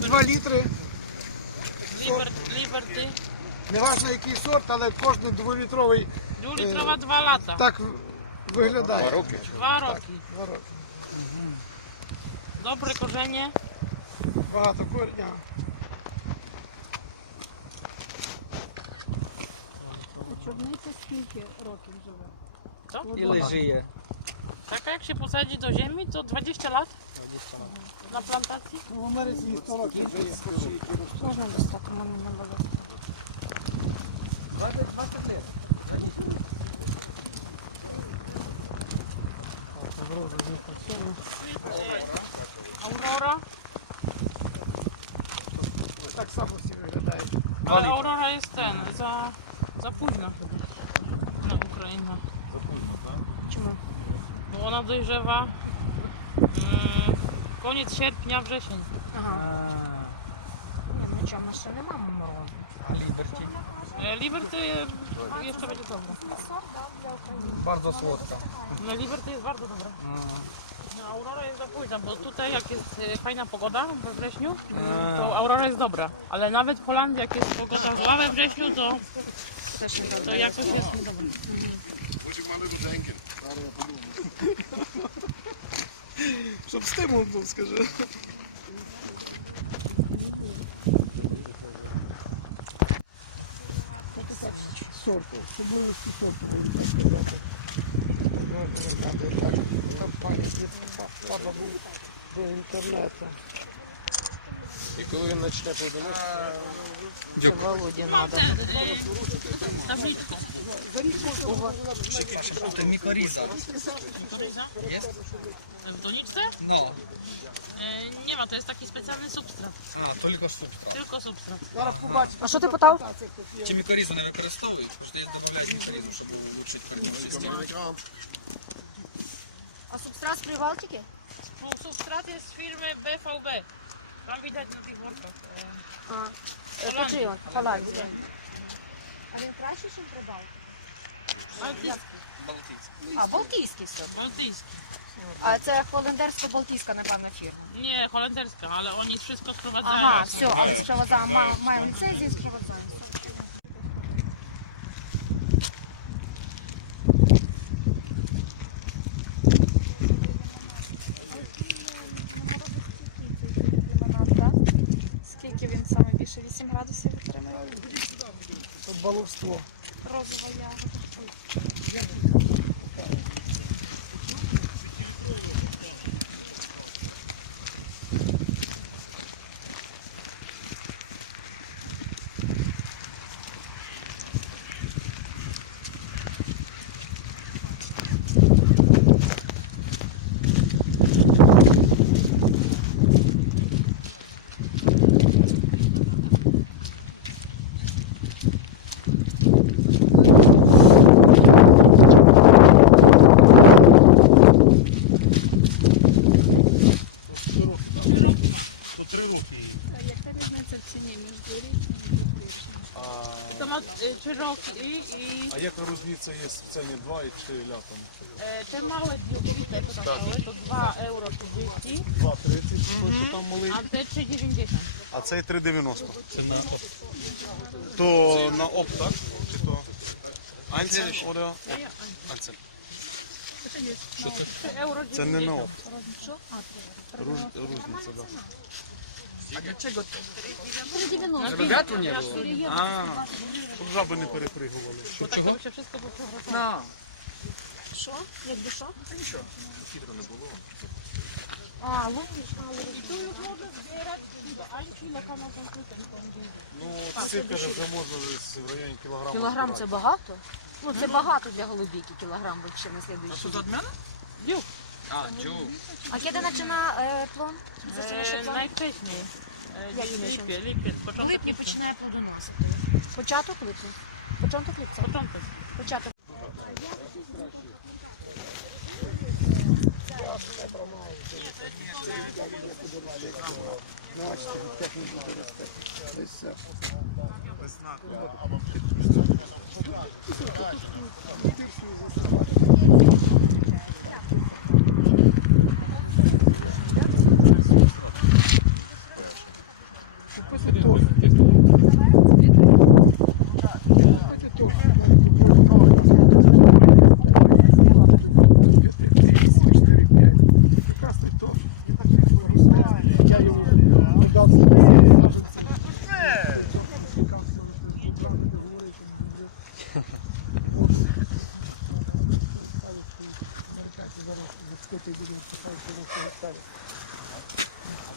Це 2 літри. Ліберт, Ліберти. Неважно який сорт, але кожен дволітровий Дволітрова два лата. так виглядає. Два роки. Два роки. Два роки. Добре коження. Багато корня. Чорниця скільки років живе? Co? Ile żyje? Taka jak się posadzi do ziemi, to 20 lat. Na plantacji? No numery z listonoki wyjeżdżają. Można być taką mamy na bagażu. 20 lat. Aurora? Tak samo się wydaje. Ale Aurora jest ten, za, za późno chyba na Ukrainę. Za późno, tak? Czemu? Bo ona dojrzewa. Hmm. Koniec sierpnia, wrzesień. Aha. Nie wiem, czy ja maszyny mam mrozu. A Liberty? E, Liberty e, jeszcze będzie dobre. Bardzo słodka. No, Liberty jest bardzo dobra. Mm. No, Aurora jest za późna, bo tutaj jak jest e, fajna pogoda we wrześniu, mm. to Aurora jest dobra. Ale nawet Holandia, jak jest pogoda zła we wrześniu, to, to jakoś jest niedobra. Moet. Щоб стимул був, скажи. Сорту, особливості сорту, будемо так сказати. Можна сказати, так, там пані папа був до інтернету. I коли він почне подивитися? Це Володі треба. uwa... Ten mikoriza. Jest? W doniczce? No. Nie ma, to jest taki specjalny substrat. A, tylko substrat. Tylko substrat. A co ty pytał? Czy mikorizu nie wykorzystuj? Że to jest dodawanie mikorizu, żeby ulepszyć pewną. A substrat z Prywaltyki? Substrat jest z firmy BVB. Tam widać na tych workach. E, A, e, Holandia. poczułem, Holandia. Ale krasi są Prywaltyki. Балтійська. А, Балтійський все. Балтійський. А це холендерсько-балтійська, напевно, фірма. Ні, холендерська, але вони все sprowadzają. Ага, все, але з ма- маємо ліцензію, з Скільки різниця є в ціні 2 і 4 лятом? e, te małe dniówki, to są małe, to 2 euro 30, 2,30, той, що там малий, a te 3,90. а цей 3,90. Це на оп. То на оп, так? Чи то Анцель, oder? Анцель. 3 euro Це не на оп. А, різниця, так. A dlaczego to? 90. Żeby wiatru nie było. A, Щоб жаби не перепригували. Poprzewracało. no. Що? Якби що? А, лук. Tu już można zbierać do Ańki lokalną konsultantką. Ну, це каже, вже можна десь в районі кілограма. Кілограм це збирати. багато? Ну, це багато для голубіки, кілограм взагалі на A слідуючий. co to odmiana? A, dziób. А kiedy е, плон? E. E, miesiąc? lipie, lipiec, В początek липні починає плодоносити. Початок липня? Початок липця? Początek. Початок. Бачите,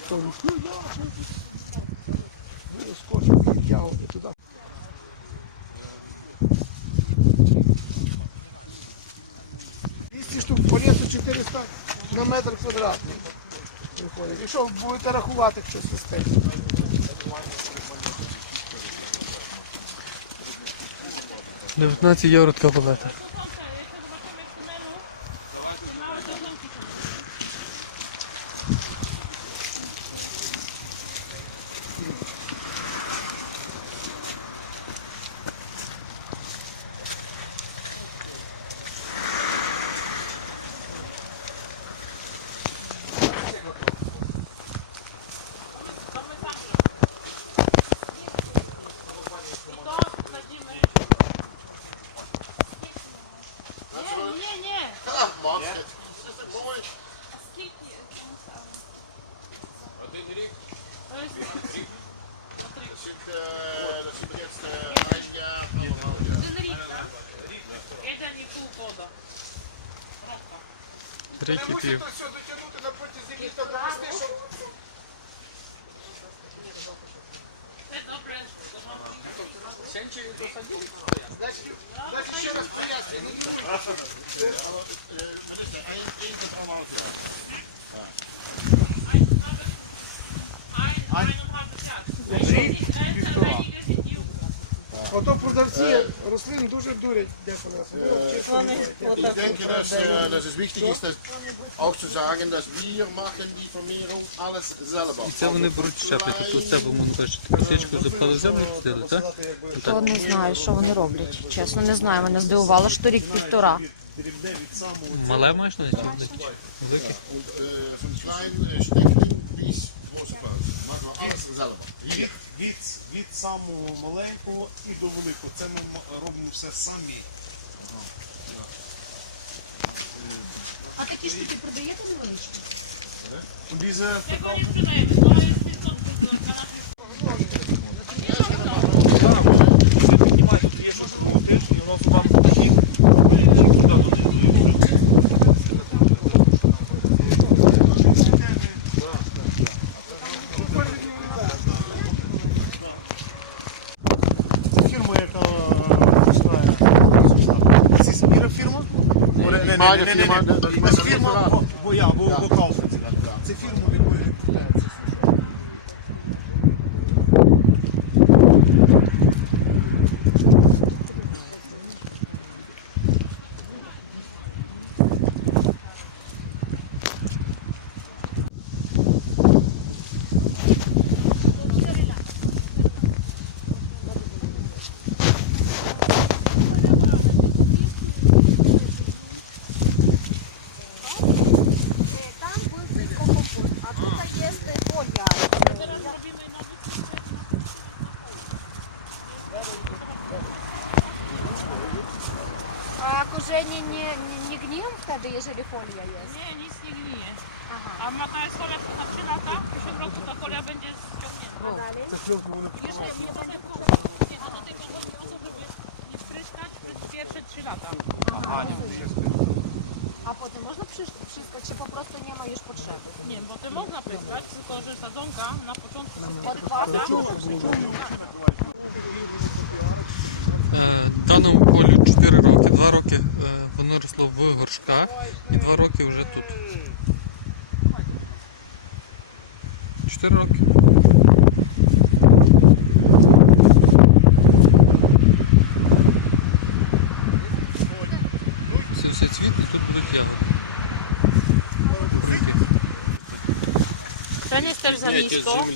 Кажу, ну я ягоди туди. Штук по лісу 400 на метр квадратний виходить. Якщо будете рахувати, хто свистить. – 19 євро така палета. To jest jeden liter. Jeden i pół woda. Третій пів. все дотягнути на протязі літа довести, щоб Te dobre. Значить, ще раз пояснюю. Ото рослини дуже дурять деколи. Ich denke, dass, äh, dass es wichtig ist, dass auch zu sagen, dass wir machen die Vermehrung alles selber. І це вони беруть щеплять. Тобто це, воно ти косичку запали в землю пустили, так? То не знаю, що вони роблять. Чесно, не знаю. Мене здивувало, що рік півтора. Мале маєш на alles selber. Hier. Від, від самого маленького і до великого. Це ми м- робимо все самі. А такі штуки продаєте за. side if you want A ma ta jest folia na 3 lata, w przyszłym roku ta folia będzie ściągnięta. A dalej? Jeżeli nie będzie nie, a do tego chodzi o to, żeby nie spryskać przez pierwsze 3 lata. A potem można przy- przyskać, czy po prostu nie ma już potrzeby? Nie, bo to można pryskać, tylko że sadzonka na początku Od kwasu? Е, Даному полю 4 роки. 2 роки е, воно росло в горшках і 2 роки вже тут. 4 роки. Це все цвіт і тут будуть ягоди. Ten jest też za nisko.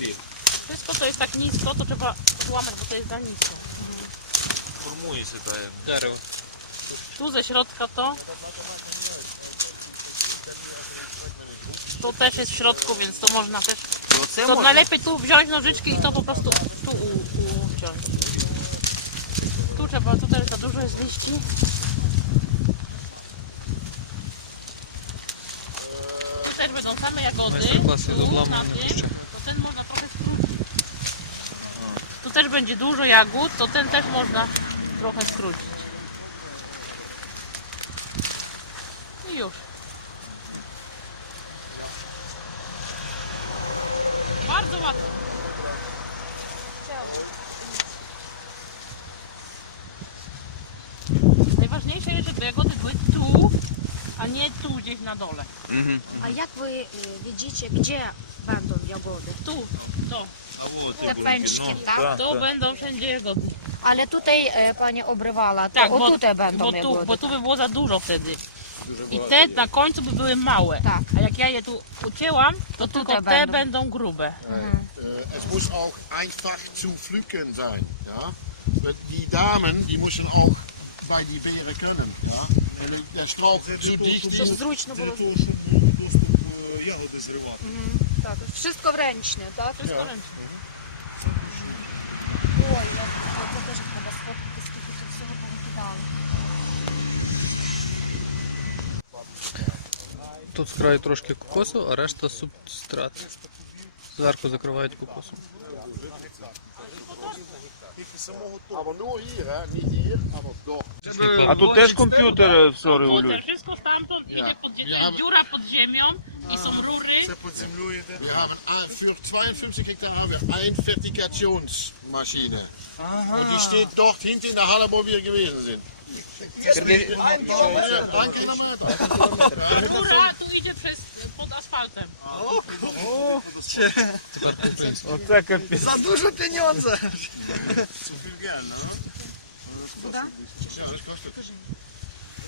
Wszystko co jest tak nisko, to trzeba złamać, bo to jest za nisko. Формується та Дерево. Tu ze środka to. Tu też jest w środku, więc to można też. no, to może? najlepiej tu wziąć nożyczki i to po prostu tu uciąć. Tu trzeba, tutaj za dużo jest liści. Tu też będą same jagody. Tu, na tym. To ten można trochę skrócić. Tu też będzie dużo jagód, to ten też można trochę skrócić. Bardzo łatwo. Najważniejsze jest, żeby jagody były tu, a nie tu gdzieś na dole. А як ви е, widzicie, gdzie będą jagody? Tu, to. Te pęczki, tak? To będą wszędzie jagody. Ale tutaj e, pani obrywała, to Tak, bo, отут będą bo, tu, jagody. bo tu by było za dużo wtedy. I te na końcu by były małe. Tak. A jak ja je tu ucięłam, to, tylko tutaj te będą. będą grube. Äh, es muss auch einfach zu pflücken sein. Ja? Die Damen, die müssen auch bei die Beeren können. Ja? Wenn der Strauch zu dicht Щоб ist, зручно було. ягоди зривати. Так, wszystko w ręcznie, tak? Wszystko ręcznie. Ой, я це теж треба Тут з краю трошки кокосу, а решта субстрат. Зверху закривають кокосом. А тут теж комп'ютер все регулює. wszystko stamtąd idzie pod ziemią, dziura pod ziemią i są rury. під землею йде. Wir haben ein- für 52 Hektar haben wir eine Fertigationsmaschine. Und die steht dort hinten in der Halle, wo wir gewesen sind. Bankę na metę. Która tu idzie przez, pod asfaltem. O kurczę. O taka Za dużo pieniądze. Woda? Kosztuje.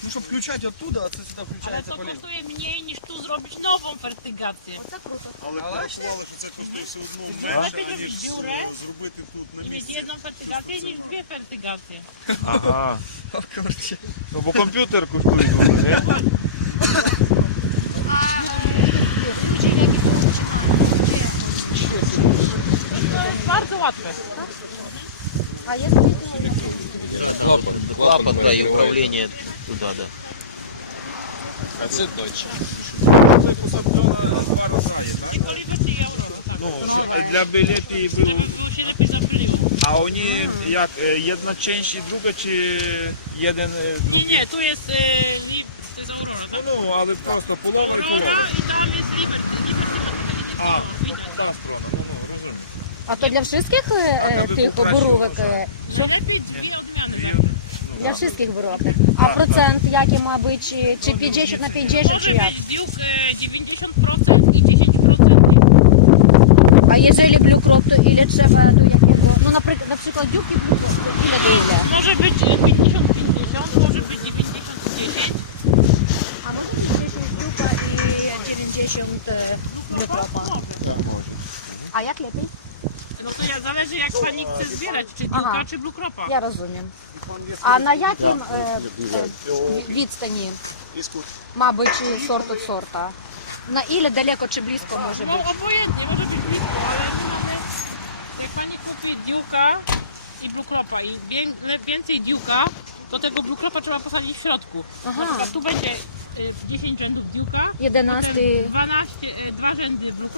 Ну, щоб включати оттуда, а це сюди Ale включається to поліз. kosztuje mniej niż tu zrobić nową fertygację. Але порахували, що це коштує все одно zrobić dziurę зробити тут на i mieć jedną fertygację niż dwie fertygacje. Ага. О, коротше. Ну, бо комп'ютер коштує дуже, не? Gdzie jakie А є скільки? Клапан, да, и управление туда, да. А це точно. I Oliver i Aurora. Ну, для білеті був. Żeby było się lepiej zapyliło. А вони як е, jedna część і друга, чи jeden е, Nie, другий? nie, tu jest, e, li, to jest Aurora, tak? Ну, але просто половина і Aurora половина. i tam jest Liberty. Liberty ma tutaj А, nie widać. та сторона, ну, ну, розумію. А то для всіх е, тих борувок? е, Що? Для всіх борувок. А процент який, мабуть, чи- чи 50 на 50, Może чи як? być diuk e, 90% i 10%. А to ile trzeba do jakiego? No na, pryk- na przykład dziuki blue crop, to ile do? Może być e, 50-50, może być 90-10. А може 10 dziuka i 90 e, blue cropa. A jak lepiej? No to ja, zależy jak pani chce zbierać, czy Aha. diuka, czy blue cropa. Я розумію. А на яким е, е, відстані, мабуть, сорт від сорта? На ілі далеко чи близько може No бути? obojętnie, może być blisko, ale my mamy, jak pani kupi diuka i blue cropa i wię, le- więcej diuka, to tego blue cropa trzeba posadzić w środku. Na Ага. przykład tu będzie y, 10 rzędów diuka, 11. potem 12, y, dwa rzędy blue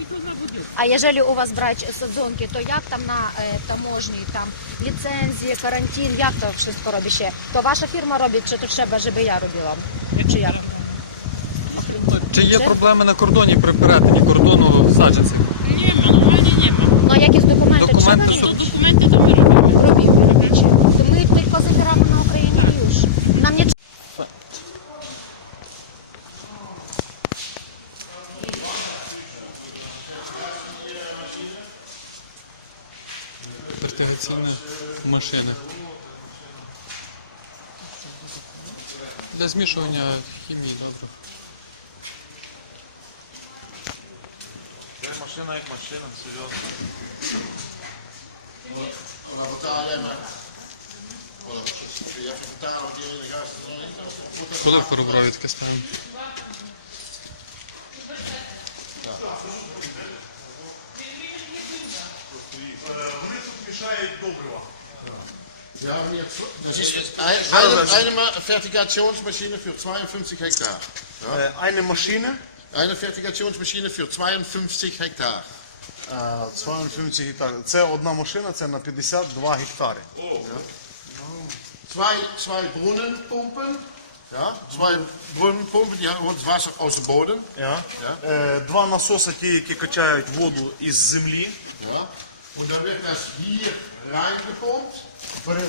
i tu znowu diuk. А якщо у вас брати садзонки, то як там на е, таможні, там ліцензії, карантин, як то все робить ще? То ваша фірма робить, чи то треба, щоб я робила? Чи як? Чи є проблеми на кордоні при перетині кордону саджанців? Nie ma, normalnie nie ma. Ну, якісь документи Документи trzeba? To dokumenty to my robimy. Робимо, робіть. То ми tylko zabieramy na Україні і już. Нам nie Фертигаційні машини. Для змішування хімії добре. Машина як машина, серйозно. Oder betalen, maar... Oder, Wir haben jetzt, das ist ein, eine, eine Ma- Fertigationsmaschine für 52 Hektar. Eine машина, Eine Fertigationsmaschine für 52 Hektar. е, 52 гектар. Це одна машина, це на 52 гектари. Zwei, zwei Brunnenpumpen. Ja, zwei Brunnenpumpen, die holen das Wasser aus dem Boden. Ja. Ja. Е, Два насоси, ті, які качають воду із землі, Ja. Und dann wird das hier reingepumpt.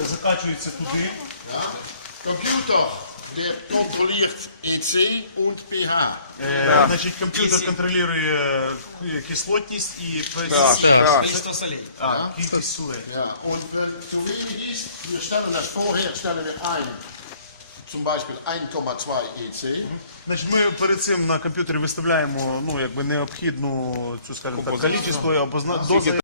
закачується туди. Ja. Computer, der kontrolliert EC und pH. Е, Значить, комп'ютер контролює е, кислотність і Количество солей. а, кількість солей. Ja. Und wenn zu wenig ist, wir stellen das vorher, stellen wir ein. Zum Beispiel 1,2 EC. Значить, ми перед цим на комп'ютері виставляємо ну, якби необхідну цю, скажімо так, кількість або зна- доза,